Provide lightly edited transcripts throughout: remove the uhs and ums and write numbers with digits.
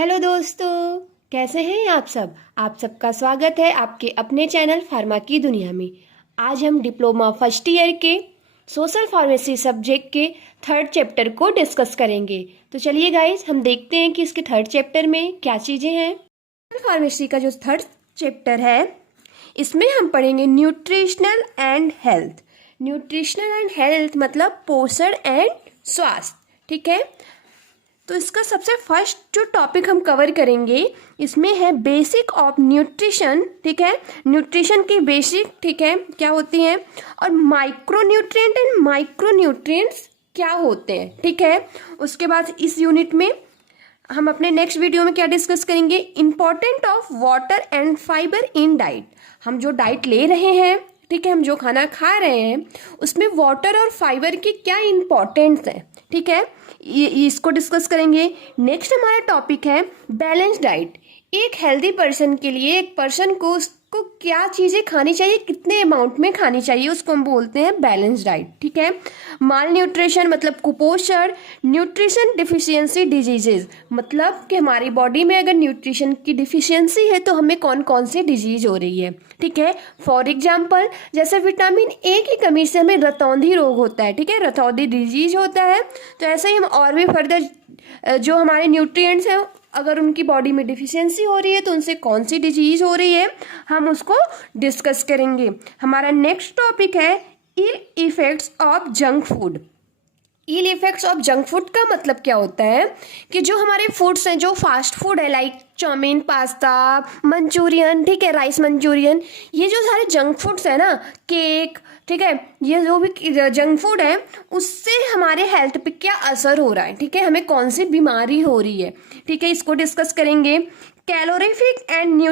Hello दोस्तों, कैसे हैं आप सब। आप सबका स्वागत है आपके अपने चैनल फार्मा की दुनिया में। आज हम डिप्लोमा फर्स्ट ईयर के सोशल फार्मेसी सब्जेक्ट के थर्ड चैप्टर को डिस्कस करेंगे। तो चलिए गाइस, हम देखते हैं कि इसके थर्ड चैप्टर में क्या चीज़ें हैं। सोशल फार्मेसी का जो थर्ड चैप्टर है, इसमें हम पढ़ेंगे nutritional and health. Nutritional and health मतलब पोषण एंड स्वास्थ्य, ठीक है। तो इसका सबसे फर्स्ट जो टॉपिक हम कवर करेंगे इसमें है बेसिक ऑफ न्यूट्रिशन, ठीक है। न्यूट्रिशन की बेसिक, ठीक है, क्या होती हैं, और micro nutrient and micro nutrients क्या होते हैं, ठीक है। उसके बाद इस यूनिट में हम अपने नेक्स्ट वीडियो में क्या डिस्कस करेंगे, important of water and fibre in diet. हम जो डाइट ले रहे हैं, ठीक है, हम जो खाना खा रहे हैं उसमें वाटर और फाइबर की क्या इंपॉर्टेंस है, ठीक है, ये इसको डिस्कस करेंगे। नेक्स्ट हमारा टॉपिक है बैलेंस डाइट। एक हेल्दी पर्सन के लिए, एक पर्सन को उसको क्या चीज़ें खानी चाहिए, कितने अमाउंट में खानी चाहिए, उसको हम बोलते हैं बैलेंस डाइट, ठीक है। माल न्यूट्रिशन मतलब कुपोषण। न्यूट्रिशन डिफिशियंसी डिजीजेज मतलब कि हमारी बॉडी में अगर न्यूट्रिशन की डिफिशियंसी है तो हमें कौन कौन सी डिजीज हो रही है, ठीक है। फॉर एग्जाम्पल जैसे विटामिन ए की कमी से हमें रतौंधी रोग होता है, ठीक है, रतौंधी डिजीज होता है। तो ऐसे ही हम और भी फर्दर जो हमारे न्यूट्रिएंट्स हैं, अगर उनकी बॉडी में डिफिशियंसी हो रही है तो उनसे कौन सी डिजीज हो रही है, हम उसको डिस्कस करेंगे। हमारा नेक्स्ट टॉपिक है ill effects of junk food. Ill effects of junk food का मतलब क्या होता है कि जो हमारे फूड्स हैं, जो फास्ट फूड है, लाइक चाउमीन, पास्ता, मंचूरियन, ठीक है, राइस मंचूरियन, ये जो सारे जंक फूड्स है ना, केक, ठीक है, ये जो भी जंक फूड है उससे हमारे हेल्थ पे क्या असर हो रहा है, ठीक है, हमें कौन सी बीमारी हो रही है, ठीक है, इसको डिस्कस करेंगे। Calorific and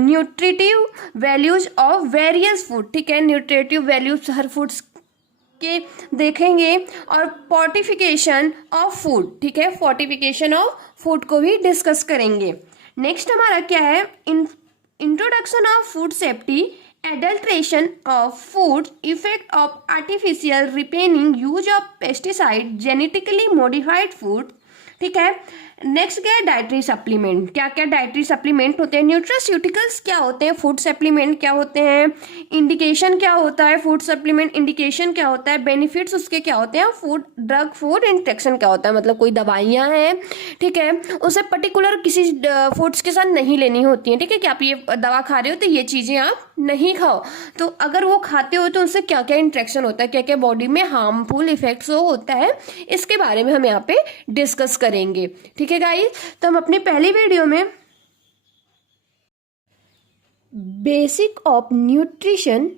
nutritive values of various food, ठीक है, न्यूट्रिटिव वैल्यूज हर फूड्स के देखेंगे। और फोर्टिफिकेशन ऑफ फूड, ठीक है, फोर्टिफिकेशन ऑफ फूड को भी डिस्कस करेंगे। नेक्स्ट हमारा क्या है, introduction of food safety, adulteration of food, effect of artificial ripening, use of pesticide, genetically modified food, ठीक है। नेक्स्ट क्या है, डाइटरी सप्लीमेंट। क्या क्या डाइटरी सप्लीमेंट होते हैं, न्यूट्रास्यूटिकल्स क्या होते हैं, फूड सप्लीमेंट क्या होते हैं, इंडिकेशन क्या होता है, फूड सप्लीमेंट इंडिकेशन क्या होता है, बेनिफिट्स उसके क्या होते हैं, फूड ड्रग फूड इंट्रैक्शन क्या होता है, मतलब कोई दवाइयाँ हैं, ठीक है, उसे पर्टिकुलर किसी फूड्स के साथ नहीं लेनी होती हैं, ठीक है, कि आप ये दवा खा रहे हो तो ये चीज़ें आप नहीं खाओ। तो अगर वो खाते हो तो उनसे क्या क्या इंट्रैक्शन होता है, क्या क्या बॉडी में हार्मफुल इफेक्ट्स होता है, इसके बारे में हम यहाँ पे डिस्कस करेंगे, ठीक है गाइस। तो हम अपनी पहली वीडियो में बेसिक ऑफ न्यूट्रिशन,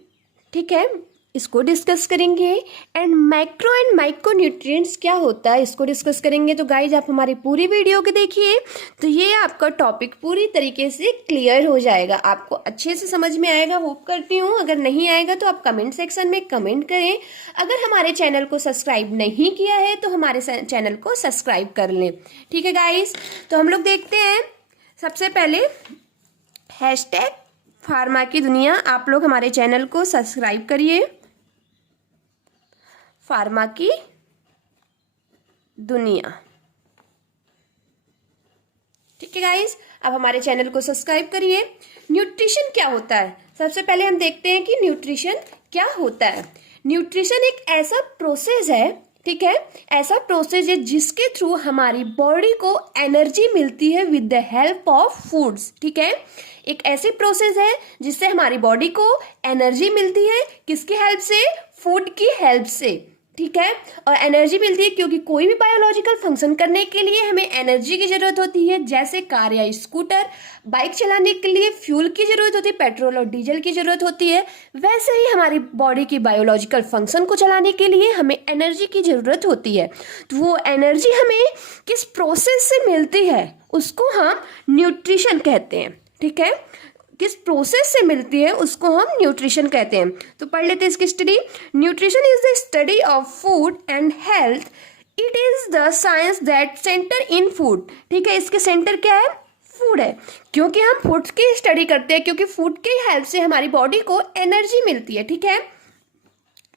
ठीक है, इसको डिस्कस करेंगे। एंड माइक्रो न्यूट्रिएंट्स क्या होता है, इसको डिस्कस करेंगे। तो गाइज आप हमारी पूरी वीडियो को देखिए, तो ये आपका टॉपिक पूरी तरीके से क्लियर हो जाएगा, आपको अच्छे से समझ में आएगा, होप करती हूँ। अगर नहीं आएगा तो आप कमेंट सेक्शन में कमेंट करें। अगर हमारे चैनल को सब्सक्राइब नहीं किया है तो हमारे चैनल को सब्सक्राइब कर लें, ठीक है गाइज। तो हम लोग देखते हैं सबसे पहले हैशटैग फार्मा की दुनिया। आप लोग हमारे चैनल को सब्सक्राइब करिए, फार्मा की दुनिया, ठीक है गाइस। अब हमारे चैनल को सब्सक्राइब करिए। न्यूट्रिशन क्या होता है, सबसे पहले हम देखते हैं कि न्यूट्रिशन क्या होता है। न्यूट्रिशन एक ऐसा प्रोसेस है, ठीक है, ऐसा प्रोसेस है जिसके थ्रू हमारी बॉडी को एनर्जी मिलती है with the help of foods, ठीक है। एक ऐसी प्रोसेस है जिससे हमारी बॉडी को एनर्जी मिलती है, किसकी हेल्प से, फूड की हेल्प से, ठीक है। और एनर्जी मिलती है क्योंकि कोई भी बायोलॉजिकल फंक्शन करने के लिए हमें एनर्जी की जरूरत होती है। जैसे कार या स्कूटर, बाइक चलाने के लिए फ्यूल की जरूरत होती है, पेट्रोल और डीजल की जरूरत होती है, वैसे ही हमारी बॉडी की बायोलॉजिकल फंक्शन को चलाने के लिए हमें एनर्जी की जरूरत होती है। तो वो एनर्जी हमें किस प्रोसेस से मिलती है उसको हम न्यूट्रिशन कहते हैं, ठीक है। किस प्रोसेस से मिलती है उसको हम न्यूट्रिशन कहते हैं। तो पढ़ लेते हैं इसकी study. Nutrition is the study of food and health. It is the science that centre in food, ठीक है। इसके सेंटर क्या है, फूड है, क्योंकि हम फूड की स्टडी करते हैं, क्योंकि फूड की हेल्प से हमारी बॉडी को एनर्जी मिलती है, ठीक है।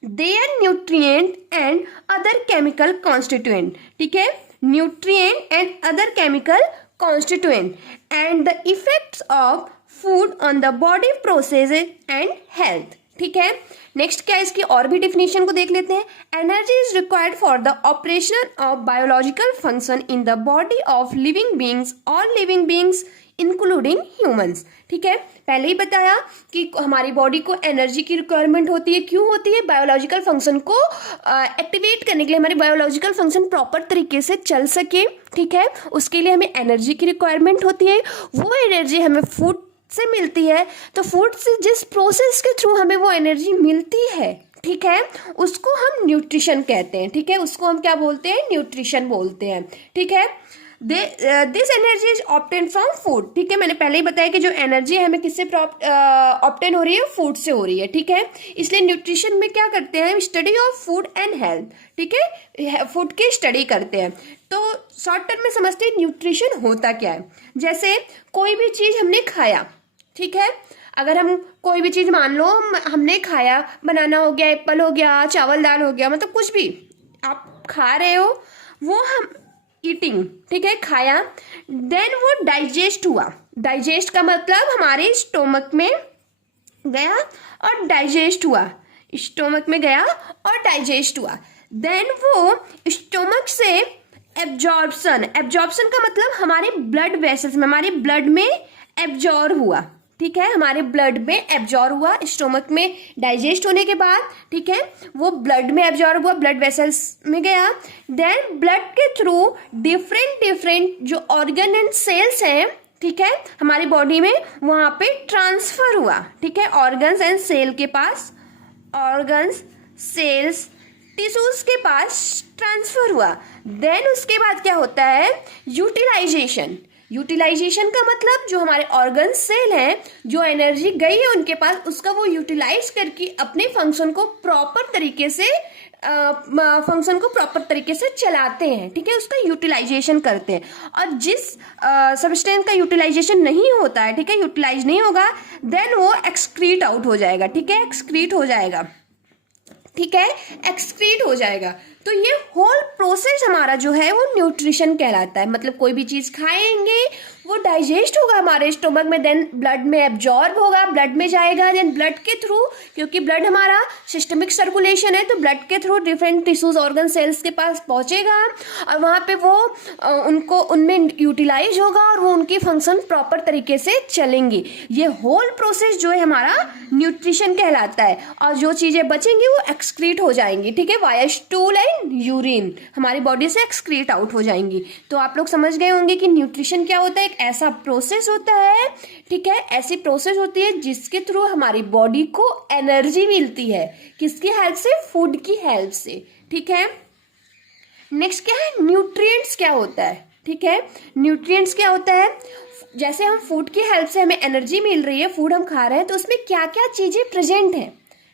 There nutrient and other chemical constituent, ठीक है, nutrient and other chemical constituent and the effects of food on the body processes and health. ठीक है, नेक्स्ट क्या है इसकी और भी डिफिनेशन को देख लेते हैं। Energy is required for the operation of biological function in the body of living beings, all living beings including humans. ठीक है, पहले ही बताया कि हमारी बॉडी को एनर्जी की रिक्वायरमेंट होती है। क्यों होती है? बायोलॉजिकल फंक्शन को एक्टिवेट करने के लिए, हमारी बायोलॉजिकल फंक्शन प्रॉपर तरीके से चल सके। ठीक है, उसके लिए हमें एनर्जी की रिक्वायरमेंट होती है। वो एनर्जी हमें फूड से मिलती है। तो फूड से जिस प्रोसेस के थ्रू हमें वो एनर्जी मिलती है, ठीक है, उसको हम न्यूट्रिशन कहते हैं। ठीक है, उसको हम क्या बोलते हैं? न्यूट्रिशन बोलते हैं। ठीक है, this energy is obtain from food. ठीक है, मैंने पहले ही बताया कि जो एनर्जी है हमें किससे ऑब्टेन हो रही है? फूड से हो रही है। ठीक है, इसलिए न्यूट्रिशन में क्या करते हैं? Study of food and health. ठीक है, फूड की स्टडी करते हैं। तो शॉर्ट टर्म में समझते हैं न्यूट्रिशन होता क्या है। जैसे कोई भी चीज़ हमने खाया, ठीक है, अगर हम कोई भी चीज़ मान लो हमने खाया, बनाना हो गया, एप्पल हो गया, चावल दाल हो गया, मतलब कुछ भी आप खा रहे हो, वो हम ईटिंग, ठीक है, खाया, देन वो डाइजेस्ट हुआ। डाइजेस्ट का मतलब हमारे स्टोमक में गया और डाइजेस्ट हुआ, स्टोमक में गया और डाइजेस्ट हुआ। देन वो स्टोमक से एब्जॉर्प्शन, एब्जॉर्प्शन का मतलब हमारे ब्लड वेसल्स में, हमारे ब्लड में एब्जॉर्ब हुआ। ठीक है, हमारे ब्लड में एब्जॉर्ब हुआ स्टोमक में डाइजेस्ट होने के बाद। ठीक है, वो ब्लड में एब्जॉर्ब हुआ, ब्लड वेसल्स में गया। देन ब्लड के थ्रू डिफरेंट जो ऑर्गन एंड सेल्स हैं, ठीक है, हमारी बॉडी में वहाँ पे ट्रांसफर हुआ। ठीक है, ऑर्गन्स एंड सेल के पास, ऑर्गन्स, सेल्स, टिश्यूज के पास ट्रांसफर हुआ। देन उसके बाद क्या होता है? यूटिलाइजेशन। यूटिलाइजेशन का मतलब जो हमारे ऑर्गन सेल हैं, जो एनर्जी गई है उनके पास, उसका वो यूटिलाइज करके अपने फंक्शन को प्रॉपर तरीके से चलाते हैं। ठीक है, उसका यूटिलाइजेशन करते हैं। और जिस सब्सटेंस का यूटिलाइजेशन नहीं होता है, ठीक है, यूटिलाइज नहीं होगा, देन वो एक्सक्रीट आउट हो जाएगा। ठीक है, एक्सक्रीट हो जाएगा। ठीक है, एक्सक्रीट हो जाएगा। तो ये होल प्रोसेस हमारा जो है वो न्यूट्रिशन कहलाता है। मतलब कोई भी चीज़ खाएंगे, वो डाइजेस्ट होगा हमारे स्टोमक में, देन ब्लड में एब्जॉर्ब होगा, ब्लड में जाएगा, देन ब्लड के थ्रू, क्योंकि ब्लड हमारा सिस्टमिक सर्कुलेशन है, तो ब्लड के through different tissues, organ, cells के पास पहुंचेगा और वहाँ पे वो उनमें यूटिलाइज होगा और वो उनकी फंक्शन प्रॉपर तरीके से चलेंगी। ये होल प्रोसेस जो है हमारा न्यूट्रिशन कहलाता है। और जो चीज़ें बचेंगी वो एक्सक्रीट हो जाएंगी। ठीक है, वाया स्टूल एंड यूरिन हमारी बॉडी से एक्सक्रीट आउट हो जाएंगी। तो आप लोग समझ गए होंगे कि न्यूट्रिशन क्या होता है। एक ऐसा प्रोसेस होता है, ठीक है, ऐसी प्रोसेस होती है जिसके थ्रू हमारी बॉडी को एनर्जी मिलती है। किसकी हेल्प से? फूड की हेल्प से। ठीक है, नेक्स्ट क्या है? न्यूट्रिएंट्स क्या होता है। ठीक है, न्यूट्रिएंट्स क्या होता है? जैसे हम फूड की हेल्प से हमें एनर्जी मिल रही है, फूड हम खा रहे हैं, तो उसमें क्या क्या चीजें प्रेजेंट है।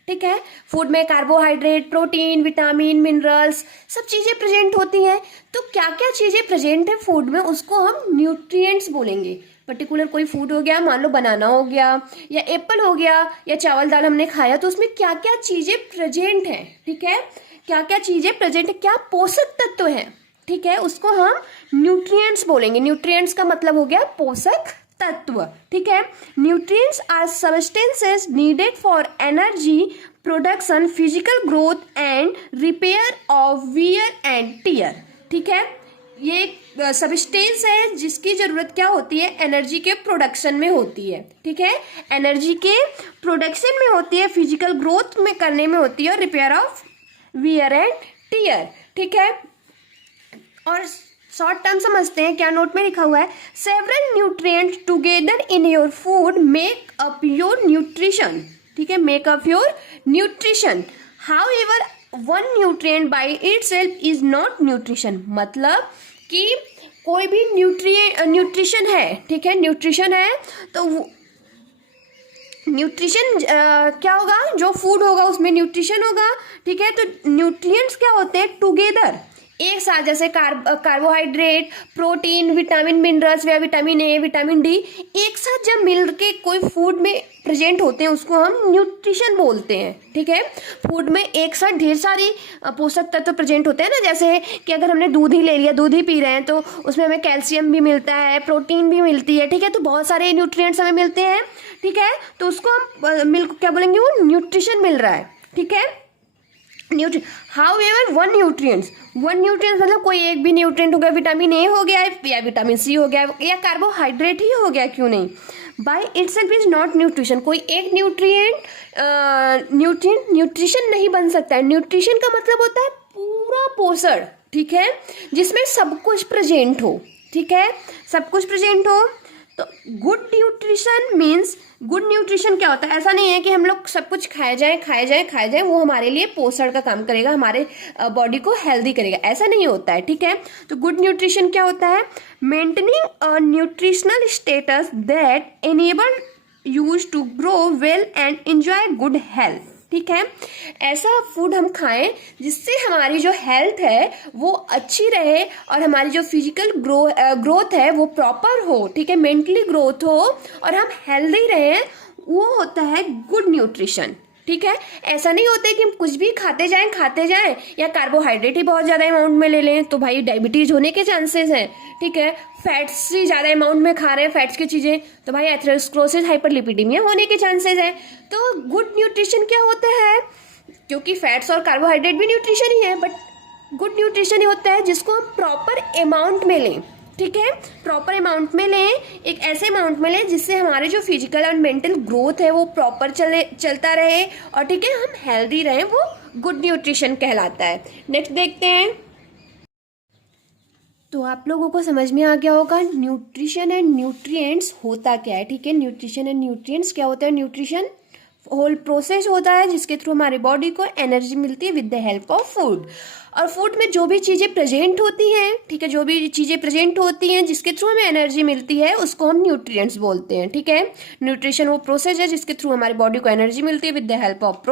ठीक है, फूड में कार्बोहाइड्रेट, प्रोटीन, विटामिन, मिनरल्स, सब चीज़ें प्रेजेंट होती हैं। तो क्या क्या चीज़ें प्रेजेंट है फूड में, उसको हम न्यूट्रिएंट्स बोलेंगे। पर्टिकुलर कोई फूड हो गया, मान लो बनाना हो गया या एप्पल हो गया या चावल दाल हमने खाया, तो उसमें क्या क्या चीज़ें प्रेजेंट हैं। ठीक है, क्या क्या चीज़ें प्रेजेंट है, क्या पोषक तत्व हैं, ठीक है, उसको हम न्यूट्रिएंट्स बोलेंगे। न्यूट्रिएंट्स का मतलब हो गया पोषक तत्व। ठीक है, nutrients are substances needed for energy production, physical growth and repair of wear and tear. ठीक है, ये सबस्टेंस है जिसकी जरूरत क्या होती है? एनर्जी के प्रोडक्शन में होती है। ठीक है, एनर्जी के प्रोडक्शन में होती है, फिजिकल ग्रोथ में करने में होती है और repair of wear and tear. ठीक है, और शॉर्ट टर्म समझते हैं। क्या नोट में लिखा हुआ है? Several nutrients together in your food make up your nutrition. ठीक है, make up your nutrition. However one nutrient by itself is not nutrition. मतलब कि कोई भी न्यूट्रिशन है, ठीक है, न्यूट्रिशन है, तो न्यूट्रिशन क्या होगा? जो फूड होगा उसमें न्यूट्रिशन होगा। ठीक है, तो न्यूट्रिएंट्स क्या होते हैं? टुगेदर, एक साथ, जैसे कार्बोहाइड्रेट, प्रोटीन, विटामिन, मिनरल्स या विटामिन ए, विटामिन डी एक साथ जब मिल के कोई फूड में प्रेजेंट होते हैं उसको हम न्यूट्रिशन बोलते हैं। ठीक है, फूड में एक साथ ढेर सारी पोषक तत्व प्रेजेंट होते हैं ना, जैसे कि अगर हमने दूध ही ले लिया, दूध ही पी रहे हैं तो उसमें हमें कैल्शियम भी मिलता है, प्रोटीन भी मिलती है। ठीक है, तो बहुत सारे न्यूट्रिएंट्स हमें मिलते हैं। ठीक है, तो उसको हम क्या बोलेंगे, वो न्यूट्रिशन मिल रहा है। ठीक है, हाउएवर वन न्यूट्रिएंट्स मतलब कोई एक भी न्यूट्रिएंट हो गया, विटामिन ए हो गया या विटामिन सी हो गया या कार्बोहाइड्रेट ही हो गया, क्यों नहीं, by itself is not nutrition. कोई एक न्यूट्रिएंट न्यूट्रिशन नहीं बन सकता है। न्यूट्रिशन का मतलब होता है पूरा पोषण। ठीक है, जिसमें सब कुछ प्रेजेंट हो। ठीक है, सब कुछ प्रेजेंट हो। तो good nutrition means, good nutrition क्या होता है, ऐसा नहीं है कि हम लोग सब कुछ खाए जाए, वो हमारे लिए पोषण का काम करेगा, हमारे बॉडी को हेल्दी करेगा, ऐसा नहीं होता है। ठीक है, तो गुड न्यूट्रिशन क्या होता है, maintaining a nutritional status that enable us to grow well and enjoy good health. ठीक है, ऐसा फूड हम खाएं जिससे हमारी जो हेल्थ है वो अच्छी रहे और हमारी जो फिजिकल ग्रोथ है वो प्रॉपर हो। ठीक है, मेंटली ग्रोथ हो और हम हेल्दी रहें, वो होता है गुड न्यूट्रिशन। ठीक है, ऐसा नहीं होता है कि हम कुछ भी खाते जाएं या कार्बोहाइड्रेट ही बहुत ज़्यादा अमाउंट में ले लें तो भाई डायबिटीज़ होने के चांसेस हैं। ठीक है, फैट्स ही ज़्यादा अमाउंट में खा रहे हैं, फैट्स की चीज़ें, तो भाई एथेरोस्क्लेरोसिस, हाइपरलिपिडीमिया होने के चांसेस हैं। तो गुड न्यूट्रिशन क्या होता है, क्योंकि फैट्स और कार्बोहाइड्रेट भी न्यूट्रिशन ही है, बट गुड न्यूट्रिशन ही होता है जिसको हम प्रॉपर अमाउंट में लें। ठीक है, प्रॉपर अमाउंट में लें, एक ऐसे अमाउंट में लें जिससे हमारे जो फिजिकल और मेंटल ग्रोथ है वो प्रॉपर चलता रहे और ठीक है हम हेल्दी रहें, वो गुड न्यूट्रिशन कहलाता है। नेक्स्ट देखते हैं। तो आप लोगों को समझ में आ गया होगा न्यूट्रिशन एंड न्यूट्रिएंट्स होता क्या है। ठीक है, न्यूट्रिशन एंड न्यूट्रिएंट्स क्या होता है, न्यूट्रिशन होल प्रोसेस होता है जिसके थ्रू हमारी बॉडी को एनर्जी मिलती है with the help of food. और फूड में जो भी चीज़ें प्रेजेंट होती हैं, ठीक है, जो भी चीज़ें प्रेजेंट होती हैं जिसके थ्रू हमें एनर्जी मिलती है उसको हम न्यूट्रिएंट्स बोलते हैं। ठीक है, न्यूट्रिशन वो प्रोसेस है जिसके थ्रू हमारी बॉडी को एनर्जी मिलती है with the help of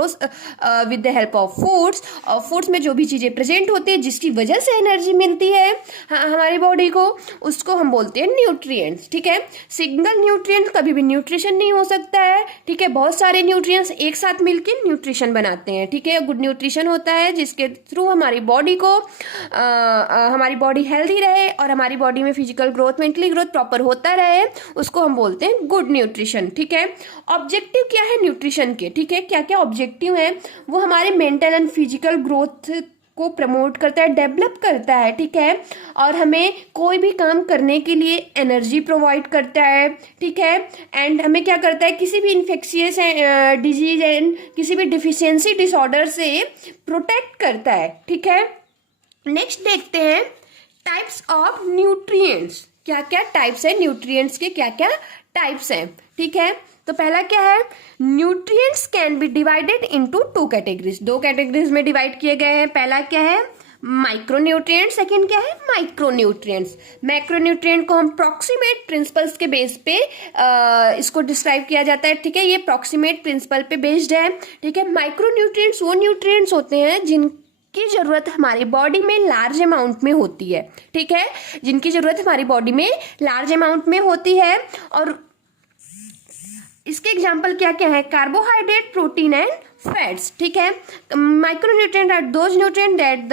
foods. और फूड्स में जो भी चीज़ें प्रेजेंट होती है जिसकी वजह से एनर्जी मिलती है हमारी बॉडी को, उसको हम बोलते हैं न्यूट्रिएंट्स। ठीक है, सिंगल न्यूट्रिएंट कभी भी न्यूट्रिशन नहीं हो सकता है। ठीक है, बहुत सारे न्यूट्रिएंट्स एक साथ मिलकर न्यूट्रिशन बनाते हैं। ठीक है, गुड न्यूट्रिशन होता है जिसके थ्रू हमारी बॉडी को हमारी बॉडी हेल्दी रहे और हमारी बॉडी में physical growth, mentally growth proper होता रहे, उसको हम बोलते हैं गुड न्यूट्रिशन। ठीक है, ऑब्जेक्टिव क्या है न्यूट्रिशन के, ठीक है, क्या क्या ऑब्जेक्टिव हैं, वो हमारे मेंटल एंड फिजिकल ग्रोथ को प्रमोट करता है, डेवलप करता है। ठीक है, और हमें कोई भी काम करने के लिए एनर्जी प्रोवाइड करता है। ठीक है, एंड हमें क्या करता है, किसी भी इन्फेक्शियस डिजीज एंड किसी भी डिफिशियंसी डिसऑर्डर से प्रोटेक्ट करता है। ठीक है, नेक्स्ट देखते हैं टाइप्स ऑफ न्यूट्रिएंट्स। क्या क्या टाइप्स है न्यूट्रिएंट्स के, क्या क्या टाइप्स हैं। ठीक है, तो पहला क्या है, nutrients can be divided into two categories. दो कैटेगरीज में डिवाइड किए गए हैं। पहला क्या है, माइक्रोन्यूट्रिएंट्स, सेकंड क्या है, माइक्रोन्यूट्रिएंट्स। मैक्रोन्यूट्रिएंट को हम प्रॉक्सिमेट प्रिंसिपल्स के बेस पे इसको डिस्क्राइब किया जाता है। ठीक है, ये प्रॉक्सिमेट प्रिंसिपल पे बेस्ड है। ठीक है, माइक्रोन्यूट्रिएंट्स वो न्यूट्रिएंट्स होते हैं जिनकी जरूरत हमारी बॉडी में लार्ज अमाउंट में होती है। ठीक है, जिनकी जरूरत हमारी बॉडी में लार्ज अमाउंट में होती है। और इसके एग्जाम्पल क्या क्या है, कार्बोहाइड्रेट, प्रोटीन एंड फैट्स। ठीक है, micronutrient are those nutrient that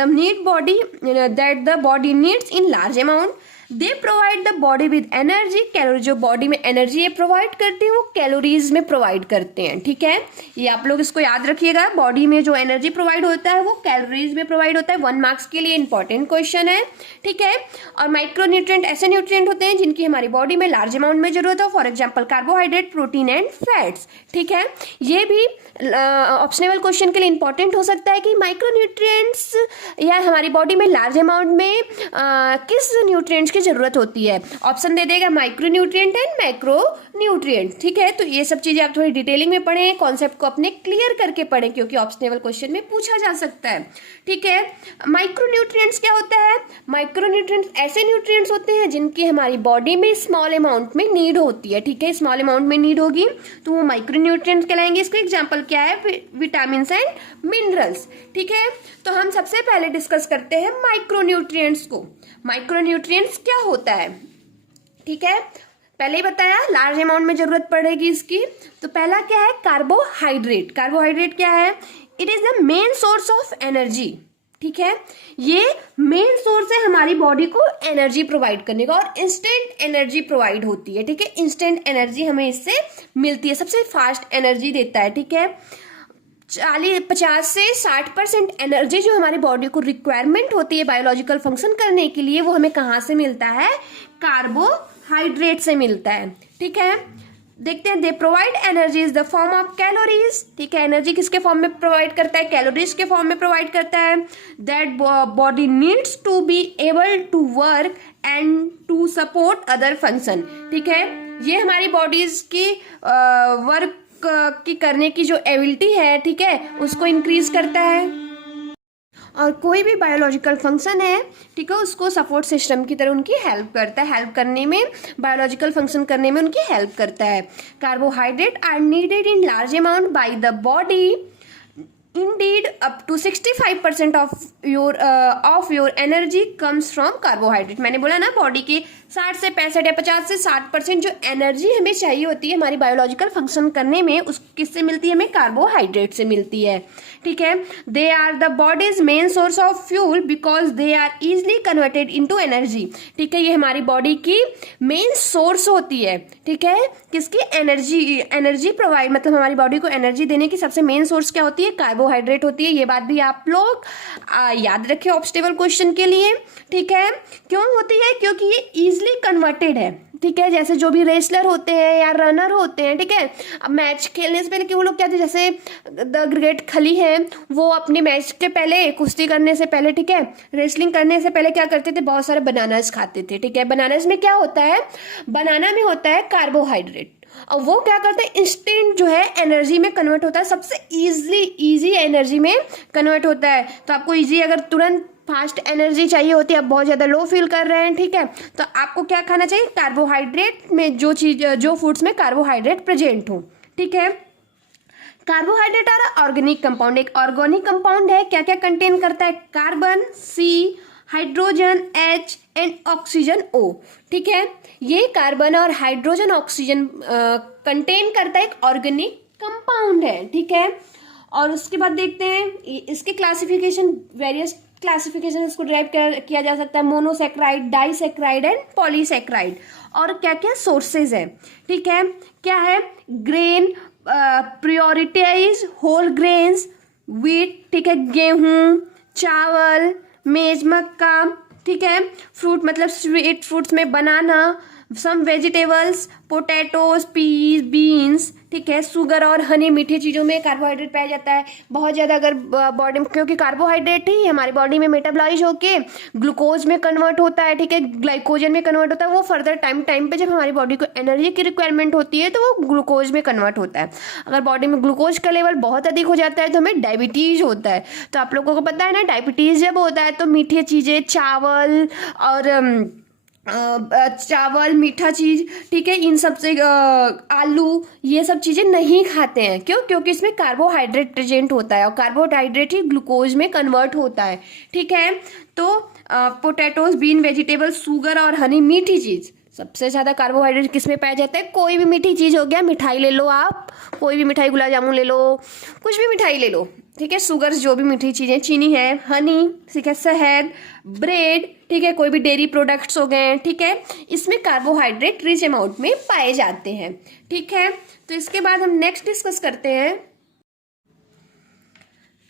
the body needs in large amount. They provide the body with energy. Calorie, जो बॉडी में एनर्जी प्रोवाइड करते हैं वो कैलोरीज में प्रोवाइड करते हैं। ठीक है, ये आप लोग इसको याद रखिएगा, बॉडी में जो एनर्जी प्रोवाइड होता है वो कैलोरीज में प्रोवाइड होता है। 1 मार्क्स के लिए इंपॉर्टेंट क्वेश्चन है। ठीक है, और माइक्रोन्यूट्रिएंट ऐसे न्यूट्रिएंट होते हैं जिनकी हमारी बॉडी में लार्ज अमाउंट में जरूरत हो, for example carbohydrate, protein and fats. ठीक है, ये भी ऑप्शनेबल क्वेश्चन के लिए इंपॉर्टेंट हो सकता है कि माइक्रोन्यूट्रिएंट्स या हमारी बॉडी में लार्ज अमाउंट में किस न्यूट्रिएंट्स की की जरूरत होती है। ऑप्शन दे देगा micro nutrient and macro nutrient. ठीक है, तो ये सब चीजें आप थोड़ी डिटेलिंग में पढ़ें, कॉन्सेप्ट को अपने क्लियर करके पढ़ें, क्योंकि ऑप्शनेबल क्वेश्चन में पूछा जा सकता है। ठीक है, माइक्रो न्यूट्रिएंट्स क्या होता है? माइक्रो न्यूट्रिएंट्स ऐसे न्यूट्रिएंट्स होते हैं जिनकी हमारी बॉडी में स्मॉल अमाउंट में नीड होती है। ठीक है, स्मॉल अमाउंट में नीड होगी तो वो माइक्रो न्यूट्रिएंट्स कहलाएंगे। इसका एग्जांपल क्या है? Vitamin and minerals. ठीक है, तो हम सबसे पहले डिस्कस करते हैं माइक्रो न्यूट्रिएंट्स को। माइक्रो न्यूट्रिएंट्स क्या होता है? ठीक है, पहले ही बताया लार्ज अमाउंट में जरूरत पड़ेगी इसकी। तो पहला क्या है? कार्बोहाइड्रेट। कार्बोहाइड्रेट क्या है? It is the main source of energy. ठीक है, ये मेन सोर्स है हमारी बॉडी को एनर्जी प्रोवाइड करने का, और इंस्टेंट एनर्जी प्रोवाइड होती है। ठीक है, इंस्टेंट एनर्जी हमें इससे मिलती है, सबसे फास्ट एनर्जी देता है। ठीक है, 50 से 60% एनर्जी जो हमारी बॉडी को रिक्वायरमेंट होती है बायोलॉजिकल फंक्शन करने के लिए, वो हमें कहाँ से मिलता है? कार्बोहाइड्रेट से मिलता है। ठीक है, देखते हैं। They provide energy is the form of calories. ठीक है, एनर्जी किसके फॉर्म में प्रोवाइड करता है? कैलोरीज के फॉर्म में प्रोवाइड करता है। That body needs to be able to work and to support other function. ठीक है, ये हमारी बॉडीज की वर्क की करने की जो एबिलिटी है, ठीक है, उसको इंक्रीज करता है। और कोई भी बायोलॉजिकल फंक्शन है, ठीक है, उसको सपोर्ट सिस्टम की तरह उनकी हेल्प करता है, हेल्प करने में, बायोलॉजिकल फंक्शन करने में उनकी हेल्प करता है। Carbohydrate are needed in large amount by the body. Indeed, up to 65% of your energy comes from carbohydrate। मैंने बोला ना, बॉडी के 60 से 65 या 50 से 60% जो एनर्जी हमें चाहिए होती है हमारी बायोलॉजिकल फंक्शन करने में, उस किससे मिलती है? हमें कार्बोहाइड्रेट से मिलती है। ठीक है, they are the body's main source of fuel because they are easily converted into energy. ठीक है, ये हमारी बॉडी की मेन सोर्स होती है। ठीक है, किसकी? एनर्जी प्रोवाइड, मतलब हमारी बॉडी को एनर्जी देने की सबसे मेन सोर्स क्या होती है? कार्बोहाइड्रेट होती है। ये बात भी आप लोग याद रखें ऑब्स्टेबल क्वेश्चन के लिए। ठीक है, क्यों होती है? क्योंकि ये इजली कन्वर्टेड है। ठीक है, जैसे जो भी रेसलर होते हैं या रनर होते हैं, ठीक है, अब मैच खेलने से पहले कि वो लोग क्या थे, जैसे द ग्रेट खली है, वो अपने मैच के पहले, कुश्ती करने से पहले, ठीक है, रेसलिंग करने से पहले क्या करते थे? बहुत सारे बनानास खाते थे। ठीक है, बनानास में क्या होता है? बनाना में होता है कार्बोहाइड्रेट, और वो क्या करते हैं? इंस्टेंट जो है एनर्जी में कन्वर्ट होता है, सबसे इजी एनर्जी में कन्वर्ट होता है। तो आपको इजी, अगर तुरंत फास्ट एनर्जी चाहिए होती है, आप बहुत ज़्यादा लो फील कर रहे हैं, ठीक है, तो आपको क्या खाना चाहिए? कार्बोहाइड्रेट में जो फूड्स में कार्बोहाइड्रेट प्रेजेंट हो। ठीक है, कार्बोहाइड्रेट आर ऑर्गेनिक कंपाउंड। एक ऑर्गेनिक कंपाउंड है, क्या क्या कंटेन करता है? Carbon C, hydrogen H and oxygen O। ठीक है, ये कार्बन और हाइड्रोजन ऑक्सीजन कंटेन करता है, एक ऑर्गेनिक कंपाउंड है। ठीक है, और उसके बाद देखते हैं इसके क्लासिफिकेशन, वेरियस क्लासिफिकेशन इसको ड्राइव किया जा सकता है, मोनोसेक्राइड, डाइसेक्राइड एंड पॉलीसेक्राइड। और क्या क्या सोर्सेज है? ठीक है, क्या है? Grain, prioritize whole grains, wheat, ठीक है, गेहूं, चावल, मेज, मक्का, ठीक है, फ्रूट मतलब स्वीट फ्रूट्स में banana, some vegetables, potatoes, peas, beans, ठीक है, शुगर और हनी, मीठी चीज़ों में कार्बोहाइड्रेट पाया जाता है बहुत ज़्यादा। अगर बॉडी में, क्योंकि कार्बोहाइड्रेट ही हमारी बॉडी में मेटाबॉलाइज होके ग्लूकोज में कन्वर्ट होता है, ठीक है, ग्लाइकोजन में कन्वर्ट होता है, वो फर्दर टाइम पे जब हमारी बॉडी को एनर्जी की रिक्वायरमेंट होती है तो वो ग्लूकोज में कन्वर्ट होता है। अगर बॉडी में ग्लूकोज का लेवल बहुत अधिक हो जाता है तो हमें डायबिटीज़ होता है। तो आप लोगों को पता है ना, डायबिटीज़ जब होता है तो मीठी चीज़ें, चावल और चावल, मीठा चीज, ठीक है, इन सब से आलू, ये सब चीजें नहीं खाते हैं। क्यों? क्योंकि इसमें कार्बोहाइड्रेट प्रेजेंट होता है, और कार्बोहाइड्रेट ही ग्लूकोज में कन्वर्ट होता है। ठीक है, तो पोटैटोज, बीन, वेजिटेबल, शुगर और हनी, मीठी चीज, सबसे ज़्यादा कार्बोहाइड्रेट किस में पाया जाता है? कोई भी मीठी चीज़ हो गया, मिठाई ले लो आप, कोई भी मिठाई, गुलाब जामुन ले लो, कुछ भी मिठाई ले लो, ठीक है, शुगर, जो भी मीठी चीज़ें, चीनी है, हनी, ठीक है, शहद, ब्रेड, ठीक है, कोई भी डेयरी प्रोडक्ट्स हो गए, ठीक है, इसमें कार्बोहाइड्रेट रिच अमाउंट में पाए जाते हैं। ठीक है, तो इसके बाद हम नेक्स्ट डिस्कस करते हैं,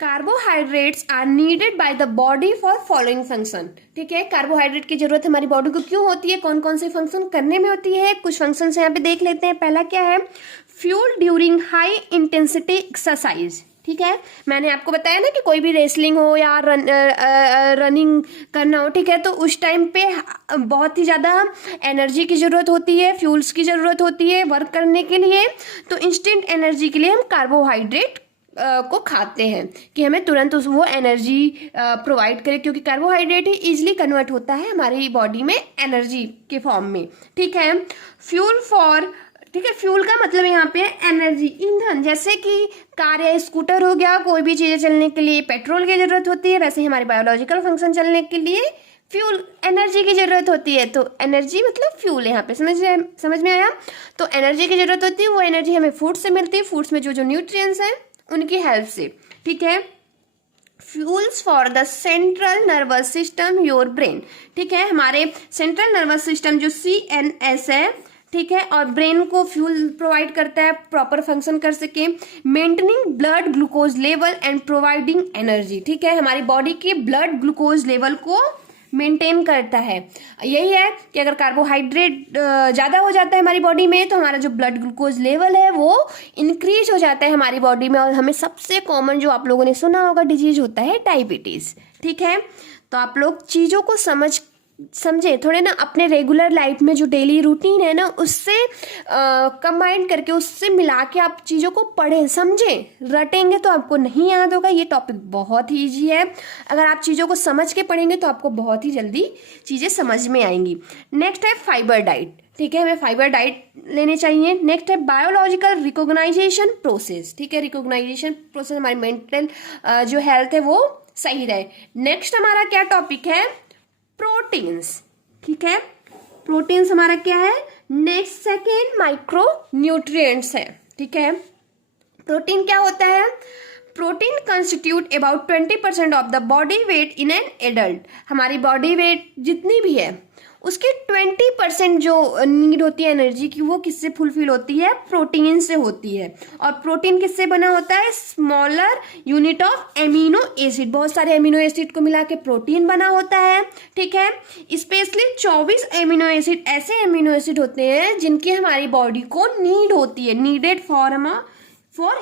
carbohydrates are needed by the body for following function. ठीक है, कार्बोहाइड्रेट की जरूरत हमारी बॉडी को क्यों होती है, कौन कौन से फंक्शन करने में होती है? कुछ फंक्शंस यहाँ पे देख लेते हैं। पहला क्या है? Fuel during high intensity exercise. ठीक है, मैंने आपको बताया ना कि कोई भी रेसलिंग हो या रनिंग करना हो, ठीक है, तो उस टाइम पे बहुत ही ज़्यादा एनर्जी की ज़रूरत होती है, फ्यूल्स की ज़रूरत होती है वर्क करने के लिए। तो इंस्टेंट एनर्जी के लिए हम कार्बोहाइड्रेट को खाते हैं कि हमें तुरंत वो एनर्जी प्रोवाइड करे, क्योंकि कार्बोहाइड्रेट ही इजीली कन्वर्ट होता है हमारी बॉडी में एनर्जी के फॉर्म में। ठीक है, फ्यूल फॉर, ठीक है, फ्यूल का मतलब यहाँ पे एनर्जी, ईंधन। जैसे कि कार या स्कूटर हो गया, कोई भी चीज़ें चलने के लिए पेट्रोल की ज़रूरत होती है, वैसे ही हमारे बायोलॉजिकल फंक्शन चलने के लिए फ्यूल एनर्जी की ज़रूरत होती है। तो एनर्जी मतलब फ्यूल, यहाँ पे समझ में आया। तो एनर्जी की ज़रूरत होती है, वो एनर्जी हमें फूड से मिलती है, फूड्स में जो जो न्यूट्रिएंट्स हैं उनकी हेल्प से। ठीक है, fuels for the central nervous system your brain. ठीक है, हमारे सेंट्रल नर्वस सिस्टम जो CNS है, ठीक है, और ब्रेन को फ्यूल प्रोवाइड करता है प्रॉपर फंक्शन कर सके, maintaining blood glucose level and providing energy. ठीक है, हमारी बॉडी के ब्लड ग्लूकोज लेवल को मेंटेन करता है। यही है कि अगर कार्बोहाइड्रेट ज़्यादा हो जाता है हमारी बॉडी में, तो हमारा जो ब्लड ग्लूकोज लेवल है वो इंक्रीज हो जाता है हमारी बॉडी में, और हमें सबसे कॉमन जो आप लोगों ने सुना होगा डिजीज होता है डायबिटीज़। ठीक है, तो आप लोग चीज़ों को समझे थोड़े ना, अपने रेगुलर लाइफ में जो डेली रूटीन है ना उससे कंबाइन करके, उससे मिला के आप चीज़ों को पढ़ें, समझें। रटेंगे तो आपको नहीं याद होगा। ये टॉपिक बहुत ही ईजी है, अगर आप चीज़ों को समझ के पढ़ेंगे तो आपको बहुत ही जल्दी चीज़ें समझ में आएंगी। नेक्स्ट है फाइबर डाइट। ठीक है, हमें फाइबर डाइट लेने चाहिए। नेक्स्ट है बायोलॉजिकल रिकॉग्नाइजेशन प्रोसेस। ठीक है, रिकॉग्नाइजेशन प्रोसेस हमारी मेंटल जो हेल्थ है वो सही रहे। नेक्स्ट हमारा क्या टॉपिक है, प्रोटीन्स। ठीक है, प्रोटीन्स हमारा क्या है, नेक्स्ट सेकेंड माइक्रो न्यूट्रिएंट्स है। ठीक है, प्रोटीन क्या होता है, protein constitute about 20% of the body weight in an adult. हमारी बॉडी वेट जितनी भी है उसकी 20% जो नीड होती है एनर्जी की, वो किससे फुलफिल होती है, प्रोटीन से होती है। और प्रोटीन किससे बना होता है, smaller unit of amino acid. बहुत सारे एमिनो एसिड को मिला के प्रोटीन बना होता है। ठीक है, स्पेशली 24 एमिनो एसिड ऐसे एमिनो एसिड होते हैं जिनकी हमारी बॉडी को नीड होती है, नीडेड फॉर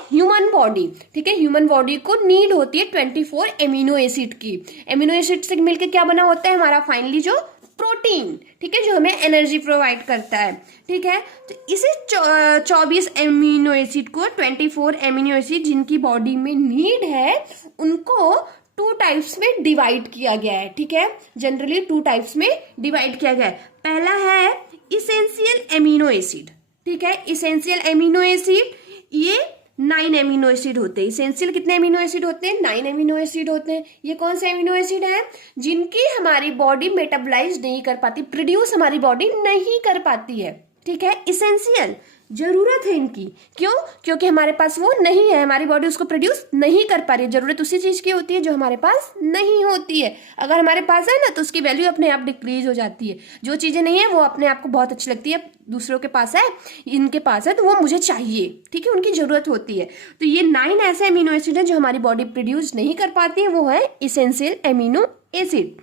ह्यूमन बॉडी। ठीक है, ह्यूमन बॉडी को नीड होती है 24 एमिनो एसिड की। एमिनो एसिड से मिलकर क्या बना होता है हमारा फाइनली जो प्रोटीन। ठीक है, जो हमें एनर्जी प्रोवाइड करता है। ठीक है, तो इसे 24 एमिनो एसिड को 24 एमिनो एसिड जिनकी बॉडी में नीड है उनको 2 टाइप्स में डिवाइड किया गया है। ठीक है, जनरली 2 टाइप्स में डिवाइड किया गया है। पहला है इसेंशियल एमिनो एसिड। ठीक है, इसेंशियल एमिनो एसिड ये 9 एमिनो एसिड होते हैं। इसेंशियल कितने एमिनो एसिड होते हैं, 9 एमिनो एसिड होते हैं। ये कौन से एमिनो एसिड है, जिनकी हमारी बॉडी मेटाबोलाइज नहीं कर पाती, प्रोड्यूस हमारी बॉडी नहीं कर पाती है। ठीक है, इसेंशियल जरूरत है इनकी, क्यों, क्योंकि हमारे पास वो नहीं है, हमारी बॉडी उसको प्रोड्यूस नहीं कर पा रही है। जरूरत उसी चीज की होती है जो हमारे पास नहीं होती है। अगर हमारे पास है ना तो उसकी वैल्यू अपने आप डिक्रीज हो जाती है। जो चीजें नहीं है वो अपने आप को बहुत अच्छी लगती है, दूसरों के पास है, इनके पास है तो वो मुझे चाहिए। ठीक है, उनकी जरूरत होती है। तो ये 9 ऐसे एमिनो एसिड है जो हमारी बॉडी प्रोड्यूस नहीं कर पाती है, वो है इसेंशियल एमिनो एसिड।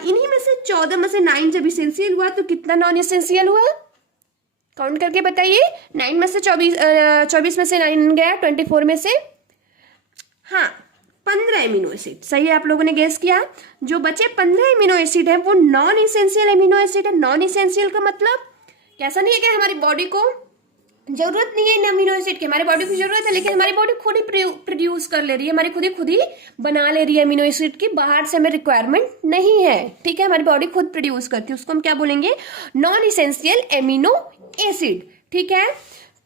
इन्हीं में से 14 में से 9 जब इसेंशियल हुआ तो कितना नॉन इसेंशियल हुआ, काउंट करके बताइए। 9 में से 24 में से 9 गया, 24 में से, हाँ, 15 एमिनो एसिड। सही है, आप लोगों ने गेस किया। जो बचे 15 एमिनो एसिड है वो नॉन इसेंशियल एमिनो एसिड है। नॉन इसेंशियल का मतलब कैसा नहीं है कि हमारी बॉडी को जरूरत नहीं है इन अमीनो एसिड की, हमारी बॉडी की जरूरत है, लेकिन हमारी बॉडी खुद ही प्रोड्यूस कर ले रही है, हमारी खुद ही बना ले रही है अमीनो एसिड की, बाहर से हमें रिक्वायरमेंट नहीं है। ठीक है, हमारी बॉडी खुद प्रोड्यूस करती है, उसको हम क्या बोलेंगे, नॉन इसेंशियल एमिनो एसिड। ठीक है,